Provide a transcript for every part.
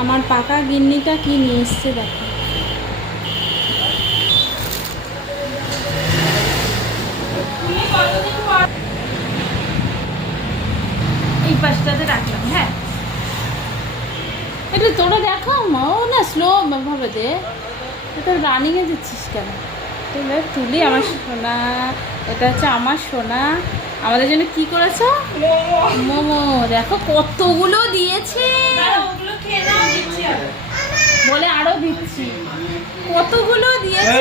আমার পাকা গিন্নিটা কি নিয়ে এসছে দেখো। এই পাশটাতে রাখলাম। হ্যাঁ, একটু তোরা দেখো মা, ও না স্লো ভাবে দে, এটা রানিংয়ে দিচ্ছিস কেন? তুলি আমার সোনা, এটা হচ্ছে আমার সোনা। আমাদের জন্য কি করেছ? মোমো। দেখো কতগুলো দিয়েছে, বলে আরো দিচ্ছি। কতগুলো দিয়েছে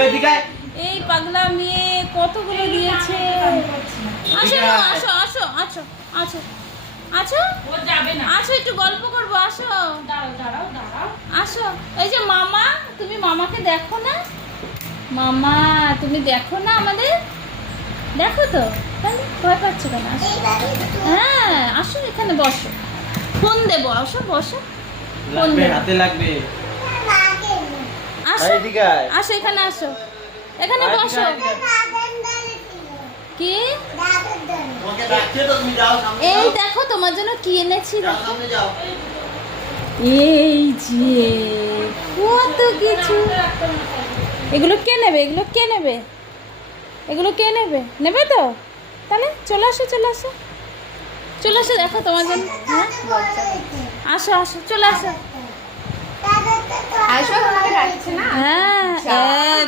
এই পাগলা মেয়ে, কতগুলো দিয়েছে। আসো আসো আসো আসো আসো আসো আসো, একটু গল্প করবো, আসো আসো। এই যে মামা, তুমি মামাকে দেখো না? মামা তুমি দেখো না আমাদের? দেখো তো, তাহলে ভয় পাচ্ছ কেন? আসো। হ্যাঁ আসো, এখানে বসো, ফোন দেবো, আসো বসো, ফোন দেবো, হাতে লাগবে। আসো আসো, এখানে আসো, এখানে বসো। কি এই দেখো তোমার জন্য কি এনেছি, এই যে কত কিছু। এগুলো কে নেবে? এগুলো কে নেবে? এগুলো কে নেবে? নেবে তো? তাহলে চলে আসো চলে আসো চলে আসো, দেখো তোমার জন্য। হ্যাঁ আসো আসো, চলে আসো। হ্যাঁ